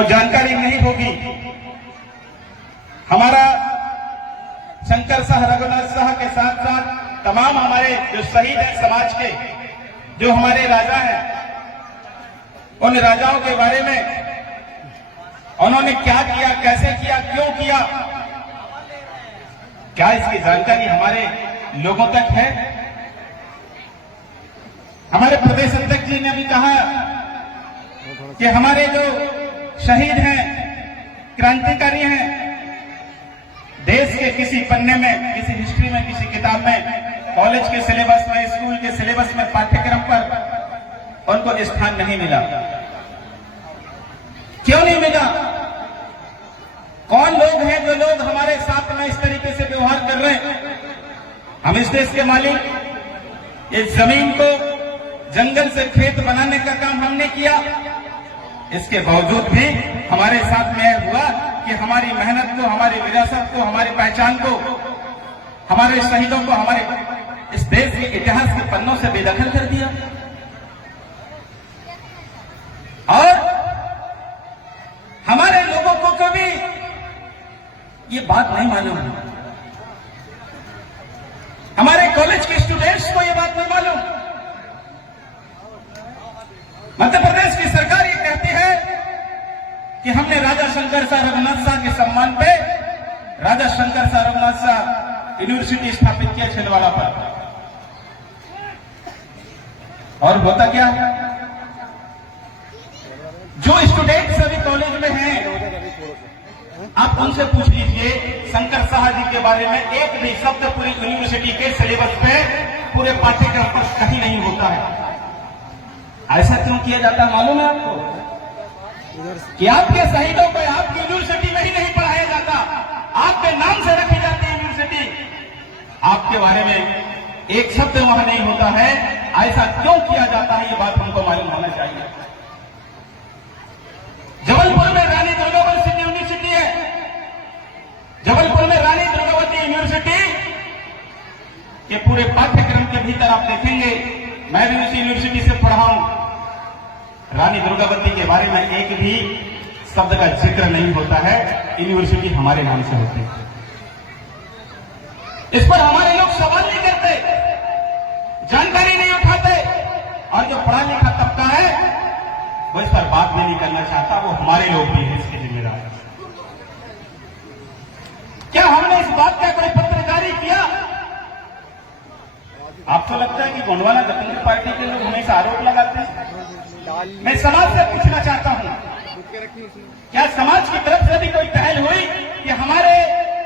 को जानकारी नहीं होगी। हमारा शंकर शाह रघुनाथ शाह के साथ साथ तमाम हमारे जो शहीद हैं समाज के, जो हमारे राजा हैं, उन राजाओं के बारे में उन्होंने क्या किया, कैसे किया, क्यों किया, क्या इसकी जानकारी हमारे लोगों तक है? हमारे प्रदेश अध्यक्ष जी ने भी कहा कि हमारे जो शहीद हैं, क्रांतिकारी हैं, देश के किसी पन्ने में, किसी हिस्ट्री में, किसी किताब में, कॉलेज के सिलेबस में, स्कूल के सिलेबस में, पाठ्यक्रम पर उनको स्थान नहीं मिला। क्यों नहीं मिला? कौन लोग हैं जो लोग हमारे साथ में इस तरीके से व्यवहार कर रहे हैं? हम इस देश के मालिक, इस जमीन को जंगल से खेत बनाने का काम हमने किया। इसके बावजूद भी हमारे साथ में हुआ कि हमारी मेहनत को, हमारी विरासत को, हमारी पहचान को, हमारे शहीदों को, हमारे इस देश के इतिहास के पन्नों से बेदखल कर दिया। और हमारे लोगों को कभी ये बात नहीं मालूम, हमारे कॉलेज के स्टूडेंट्स को ये बात नहीं मालूम। मध्य प्रदेश की सरकार ये कहती है कि हमने राजा शंकर शाह रघुनाथ शाह के सम्मान पे राजा शंकर शाह रघुनाथ शाह यूनिवर्सिटी स्थापित किया छिंदवाड़ा पर। और होता क्या है? जो स्टूडेंट्स अभी कॉलेज में हैं, आप उनसे पूछ लीजिए शंकर शाह जी के बारे में एक भी शब्द पूरी यूनिवर्सिटी के सिलेबस पे, पूरे पाठ्यक्रम पर कहीं नहीं होता है। ऐसा क्यों किया जाता है मालूम है आपको? कि आपके शहीदों को आपकी यूनिवर्सिटी में ही नहीं पढ़ाया जाता, आपके नाम से रखी जाती है यूनिवर्सिटी, आपके बारे में एक शब्द वहां नहीं होता है। ऐसा क्यों किया जाता है, ये बात हमको मालूम होना चाहिए। जबलपुर में रानी दुर्गावती यूनिवर्सिटी है, जबलपुर में रानी दुर्गावती यूनिवर्सिटी के पूरे पाठ्यक्रम के भीतर आप देखेंगे, मैं भी उसी यूनिवर्सिटी से पढ़ा हूं, रानी दुर्गावती के बारे में एक भी शब्द का जिक्र नहीं होता है। यूनिवर्सिटी हमारे नाम से होती है। इस पर हमारे लोग सवाल नहीं करते, जानकारी नहीं उठाते, और जो पढ़ा लिखा तबका है वो इस पर बात भी नहीं करना चाहता। वो हमारे लोग भी हैं इसके जिम्मेदार। क्या हमने इस बात का कोई पत्र जारी किया? आपको लगता है कि गोंडवाना गठबंधन पार्टी के लोग हमेशा आरोप लगाते हैं? मैं समाज से पूछना चाहता हूं, क्या समाज की तरफ से भी कोई पहल हुई कि हमारे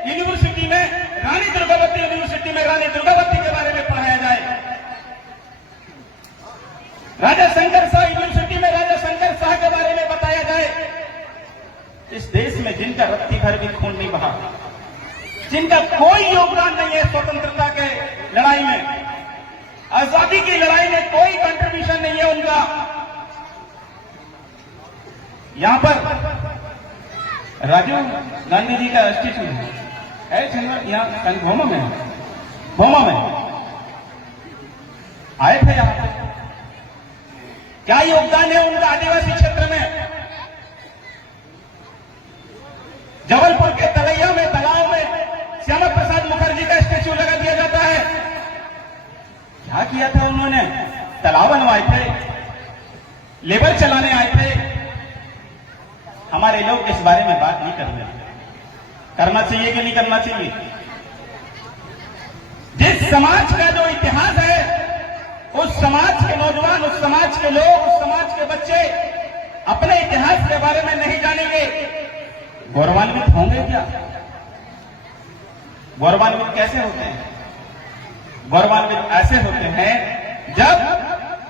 यूनिवर्सिटी में, रानी दुर्गावती यूनिवर्सिटी में रानी दुर्गावती के बारे में पढ़ाया जाए? राजा शंकर शाह यूनिवर्सिटी में राजा शंकर शाह के बारे में बताया जाए? इस देश में जिनका रत्ती भर भी खून नहीं बहा, जिनका कोई योगदान नहीं है स्वतंत्रता के लड़ाई में, आजादी की लड़ाई में कोई कंट्रीब्यूशन नहीं है उनका, यहां पर राजीव गांधी जी का स्टेचू है यहाँ भोमा में, भोमा में आए थे। यहां पे क्या योगदान है उनका आदिवासी क्षेत्र में? जबलपुर के तलैया में, तालाब में श्यामा प्रसाद मुखर्जी का स्टेचू लगा दिया जाता है। क्या किया था उन्होंने? तालाब बनवाए थे, लेबर चलाने आए थे। हमारे लोग इस बारे में बात नहीं कर रहे। करना चाहिए कि नहीं करना चाहिए? जिस समाज का जो इतिहास है, उस समाज के नौजवान, उस समाज के लोग, उस समाज के बच्चे अपने इतिहास के बारे में नहीं जानेंगे, गौरवान्वित होंगे क्या? गौरवान्वित कैसे होते हैं? गौरवान्वित ऐसे होते हैं जब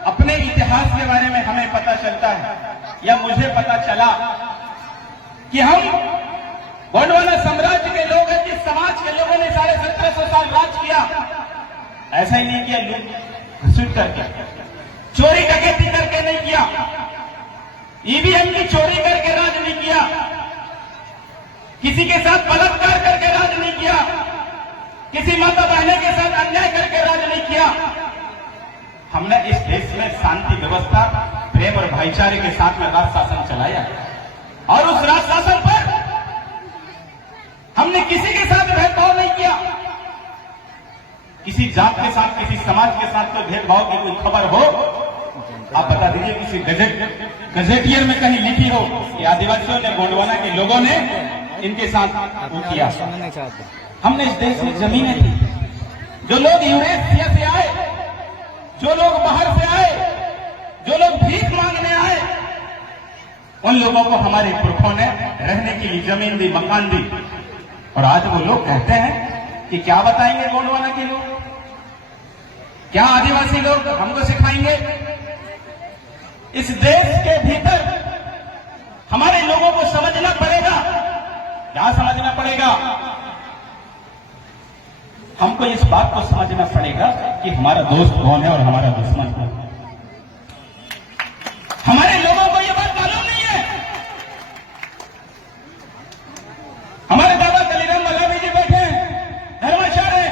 अपने इतिहास के बारे में हमें पता चलता है, या मुझे पता चला कि हम गोंडवाना साम्राज्य के लोग हैं, जिस समाज के लोगों ने 1750 साल राज किया। ऐसा ही नहीं किया लूट घसीट करके, चोरी डकैती करके नहीं किया, ईवीएम की चोरी करके राज नहीं किया, किसी के साथ बलात्कार करके राज नहीं किया, किसी माता बहनों के साथ अन्याय करके राज नहीं किया। हमने इस देश में शांति व्यवस्था, प्रेम और भाईचारे के साथ में राज शासन चलाया। और उस राज शासन पर हमने किसी के साथ भेदभाव नहीं किया। किसी जात के साथ, किसी समाज के साथ कोई भेदभाव की कोई खबर हो, आप बता दीजिए। किसी गजेटियर में कहीं लिखी हो कि आदिवासियों ने, गोंडवाना के लोगों ने इनके साथ वो किया। हमने इस देश में जमीनें थी। जो लोग यूरेशिया से आए, जो लोग बाहर से आए, जो लोग भीख मांगने आए, उन लोगों को हमारे पुरखों ने रहने के लिए जमीन दी, मकान दी। और आज वो लोग कहते हैं कि क्या बताएंगे गोंडवाना के लोग, क्या आदिवासी लोग हमको सिखाएंगे। इस देश के भीतर हमारे लोगों को समझना पड़ेगा। क्या समझना पड़ेगा? हमको इस बात को समझना पड़ेगा कि हमारा दोस्त कौन है और हमारा दुश्मन कौन है। हमारे लोगों को यह बात मालूम नहीं है। हमारे दादा कलीराम मल्लावी जी बैठे हैं, धर्माचार्य हैं।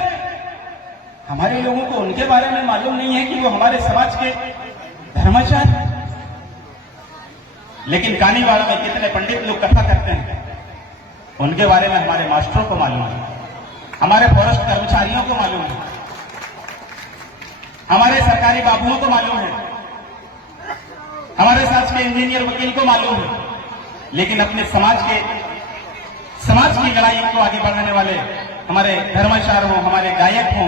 हमारे लोगों को उनके बारे में मालूम नहीं है कि वो हमारे समाज के धर्माचार्य। लेकिन कानीवाड़ा में कितने पंडित लोग कथा करते हैं, उनके बारे में हमारे मास्टरों को मालूम है, हमारे फॉरेस्ट कर्मचारियों को मालूम है, हमारे सरकारी बाबुओं को मालूम है, हमारे साथ के इंजीनियर वकील को मालूम है। लेकिन अपने समाज की लड़ाई को आगे बढ़ाने वाले हमारे धर्माचार्य हों, हमारे गायक हों,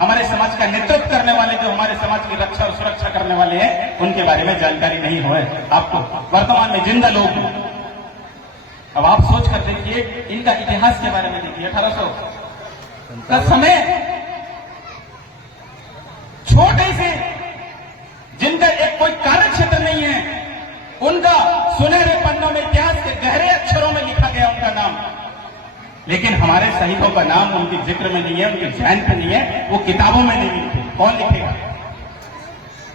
हमारे समाज का नेतृत्व करने वाले, जो हमारे समाज की रक्षा और सुरक्षा करने वाले हैं, उनके बारे में जानकारी नहीं हो आपको। वर्तमान में जिंदा लोग, अब आप सोच कर देखिए, इनका इतिहास के बारे में देखिए। 1800 का समय, छोटे से जिनका एक कोई कार्य क्षेत्र नहीं है, उनका सुनहरे पन्नों में इतिहास के गहरे अक्षरों में लिखा गया उनका नाम। लेकिन हमारे शहीदों का नाम उनके जिक्र में नहीं है, उनके ध्यान पे नहीं है, वो किताबों में नहीं लिखते। कौन लिखेगा?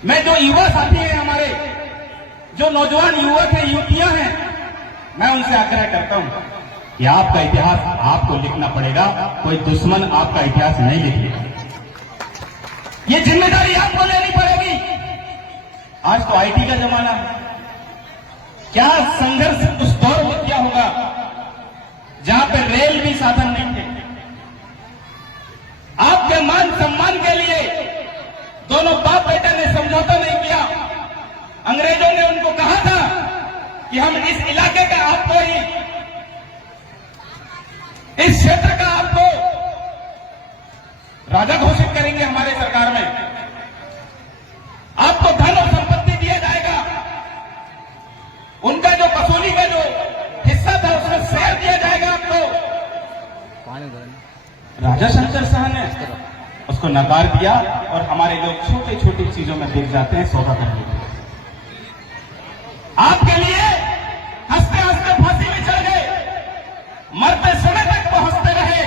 मैं जो युवा साथी हैं हमारे, जो नौजवान युवक हैं, युवतियां हैं, मैं उनसे आग्रह करता हूं कि आपका इतिहास आपको लिखना पड़ेगा। कोई दुश्मन आपका इतिहास नहीं लिखेगा। ये जिम्मेदारी आपको लेनी पड़ेगी। आज तो आईटी का जमाना है। क्या संघर्ष उस दौर में क्या होगा जहां पे रेल भी साधन नहीं थे। आपके मान सम्मान के लिए दोनों बाप बेटे ने समझौता नहीं किया। अंग्रेजों ने उनको कहा था कि हम इस इलाके का आपको ही, इस क्षेत्र का आपको राजा घोषित करेंगे हमारे सरकार में, आपको धन और संपत्ति दिया जाएगा। उनका जो वसूली का जो हिस्सा था उसमें शेयर दिया जाएगा आपको। राजा शंकर शाह ने उसको नकार दिया और हमारे लोग छोटी छोटी चीजों में बिक जाते हैं सौदा करने के लिए। आपके लिए हंसते हंसते फांसी में चढ़ गए, मरते समय तक वो हंसते रहे।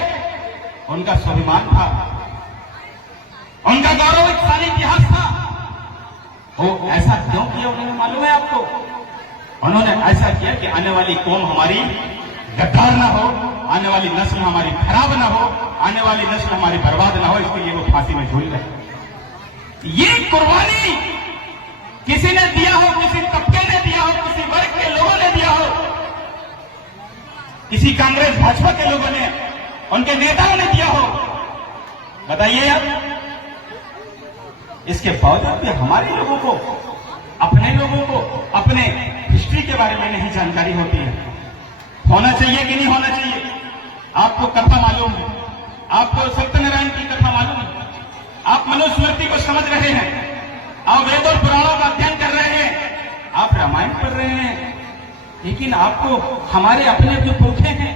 उनका स्वाभिमान था, उनका गौरवशाली इतिहास था। वो ऐसा क्यों किया उन्हें मालूम है आपको? उन्होंने ऐसा किया कि आने वाली कौम हमारी गद्दार ना हो, आने वाली नस्ल हमारी खराब ना हो, आने वाली नस्ल हमारी बर्बाद ना हो, इसके लिए वो फांसी में झूल गए। ये कुर्बानी किसी ने दिया हो, किसी तबके ने दिया हो, किसी वर्ग के लोगों ने दिया हो, किसी कांग्रेस भाजपा के लोगों ने, उनके नेताओं ने दिया हो, बताइए आप। इसके बावजूद भी हमारे लोगों को, अपने लोगों को अपने हिस्ट्री के बारे में नहीं जानकारी होती है। होना चाहिए कि नहीं होना चाहिए? आपको कथा मालूम है, आपको सत्यनारायण की कथा मालूम है, आप मनुस्मृति को समझ रहे हैं, आप वेद और पुराणों का अध्ययन कर रहे हैं, आप रामायण पढ़ रहे हैं, लेकिन आपको हमारे अपने जो पुरखे हैं,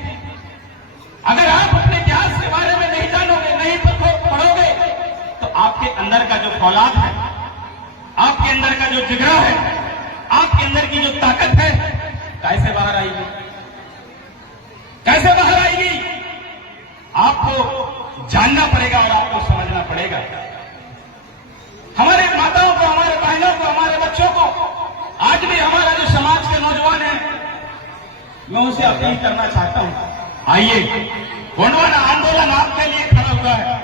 अगर आप अपने इतिहास के बारे में नहीं जानोगे, नहीं पढ़ोगे, तो आपके अंदर का जो फौलाद है, आपके अंदर का जो जिगरा है, आपके अंदर की जो ताकत है, कैसे बाहर आएगी? कैसे बाहर आएगी? आपको जानना पड़ेगा और आपको समझना पड़ेगा। हमारे माताओं को, हमारे बहनों को, हमारे बच्चों को, आज भी हमारा जो समाज के नौजवान है, मैं उनसे अपील करना चाहता हूं, आइए, गोंडवाना आंदोलन आपके लिए खड़ा हुआ है।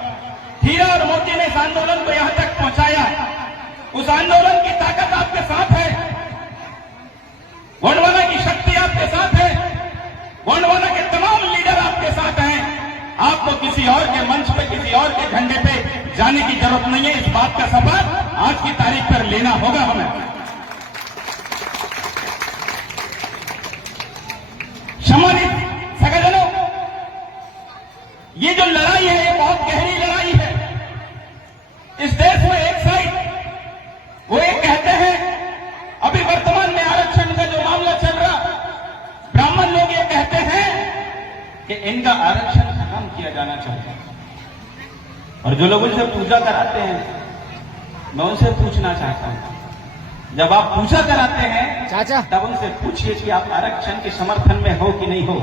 हीरा और मोती ने इस आंदोलन को यहां तक पहुंचाया। उस आंदोलन की ताकत आपके साथ है, गोंडवाना की शक्ति आपके साथ है। गोंडवाना के तमाम लीडर आपके साथ हैं। आपको किसी और के मंच पे, किसी और के झंडे पे जाने की जरूरत नहीं है। इस बात का शपथ आज की तारीख पर लेना होगा हमें। सम्मानित सगाजनों, ये जो लड़ाई है, ये बहुत गहरी लड़ाई है। इस देश में एक साइड वो एक कहते हैं, अभी वर्तमान में आरक्षण का जो मामला चल रहा, ब्राह्मण लोग ये कहते हैं कि इनका आरक्षण खत्म किया जाना चाहिए। और जो लोग उनसे पूजा कराते हैं, मैं उनसे पूछना चाहता हूं, जब आप पूजा कराते हैं चाचा, तब उनसे पूछिए कि आप आरक्षण के समर्थन में हो कि नहीं हो।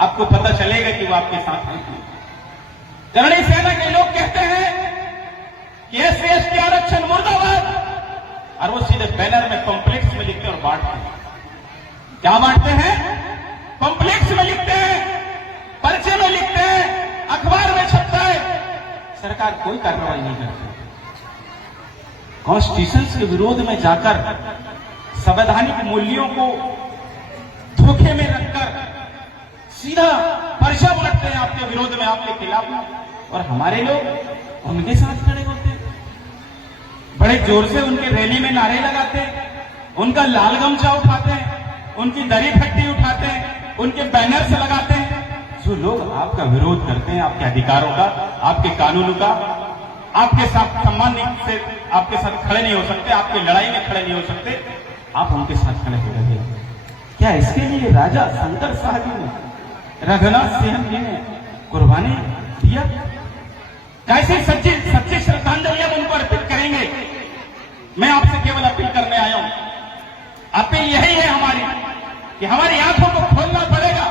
आपको पता चलेगा कि वो आपके साथ हैं। करणी सेना के लोग कहते हैं कि एससी एसटी आरक्षण मुर्दाबाद, और वो सीधे बैनर में कॉम्प्लेक्स में लिखते और बांटते हैं। क्या बांटते हैं? कॉम्प्लेक्स में लिखते हैं, पर्चे में लिखते हैं, अखबार में छपता है। सरकार कोई कार्रवाई नहीं करती। कॉन्स्टिट्यूशन के विरोध में जाकर संवैधानिक मूल्यों को धोखे में रखकर सीधा पर्चा बांटते हैं आपके विरोध में, आपके खिलाफ। और हमारे लोग उनके साथ खड़े होते हैं, बड़े जोर से उनके रैली में नारे लगाते हैं, उनका लाल गमछा उठाते हैं, उनकी दरी फट्टी उठाते हैं, उनके बैनर्स लगाते हैं। जो लोग आपका विरोध करते हैं, आपके अधिकारों का, आपके कानूनों का, आपके साथ सम्मान से आपके साथ खड़े नहीं हो सकते, आपकी लड़ाई में खड़े नहीं हो सकते, आप उनके साथ खड़े हो रहे हैं। क्या इसके लिए राजा शंकर शाह जी ने, रघुनाथ सिंह जी ने कुर्बानी दिया? कैसे सच्ची श्रद्धांजलि हम उनको अर्पित करेंगे? मैं आपसे केवल अपील करने आया हूं। अपील यही है हमारी कि हमारी आंखों को खोलना पड़ेगा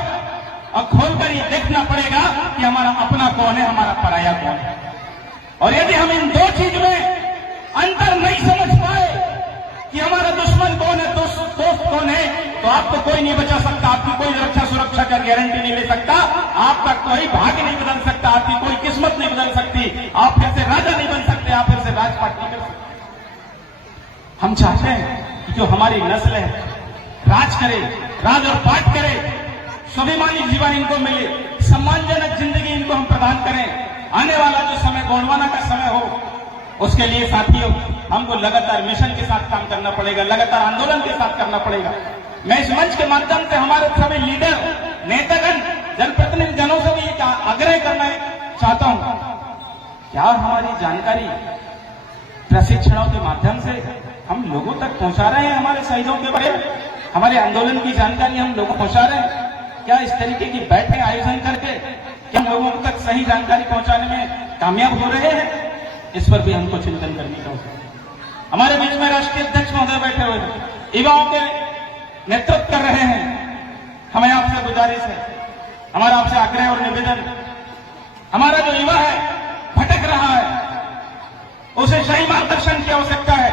और खोलकर ये देखना पड़ेगा कि हमारा अपना कौन है, हमारा पराया कौन है। और यदि हम इन दो चीज में अंतर नहीं समझ पाए कि हमारा दुश्मन कौन है, दोस्त कौन है, तो आपको कोई नहीं बचा सकता, आपकी कोई रक्षा सुरक्षा का गारंटी नहीं ले सकता, आपका कोई भाग्य नहीं बदल सकता, आपकी कोई किस्मत नहीं बदल सकती, आप फिर से राजा नहीं बन सकते, आप फिर से राजपाट नहीं कर सकते। हम चाहते हैं कि जो हमारी नस्ल है राज करे, राज और पाठ करे, स्वाभिमानी जीवन इनको मिले, सम्मानजनक जिंदगी इनको हम प्रदान करें। आने वाला जो समय गोंडवाना का समय हो, उसके लिए साथियों हमको लगातार मिशन के साथ काम करना पड़ेगा, लगातार आंदोलन के साथ करना पड़ेगा। मैं इस मंच के माध्यम से हमारे सभी लीडर, नेतागण, जनप्रतिनिधि जनों से भी आग्रह करना चाहता हूं, क्या हमारी जानकारी प्रशिक्षणों के माध्यम से हम लोगों तक पहुंचा रहे हैं? हमारे शहीदों के बारे में, हमारे आंदोलन की जानकारी हम लोगों को पहुंचा रहे हैं? क्या इस तरीके की बैठक आयोजन करके क्या हम लोगों तक सही जानकारी पहुंचाने में कामयाब हो रहे हैं? इस पर भी हमको चिंतन करने का होगा। हमारे बीच में राष्ट्रीय अध्यक्ष महोदय बैठे हुए हैं, युवाओं के नेतृत्व कर रहे हैं। हमें आपसे गुजारिश है, हमारा आपसे आग्रह और निवेदन, हमारा जो युवा है भटक रहा है, उसे सही मार्गदर्शन की आवश्यकता है।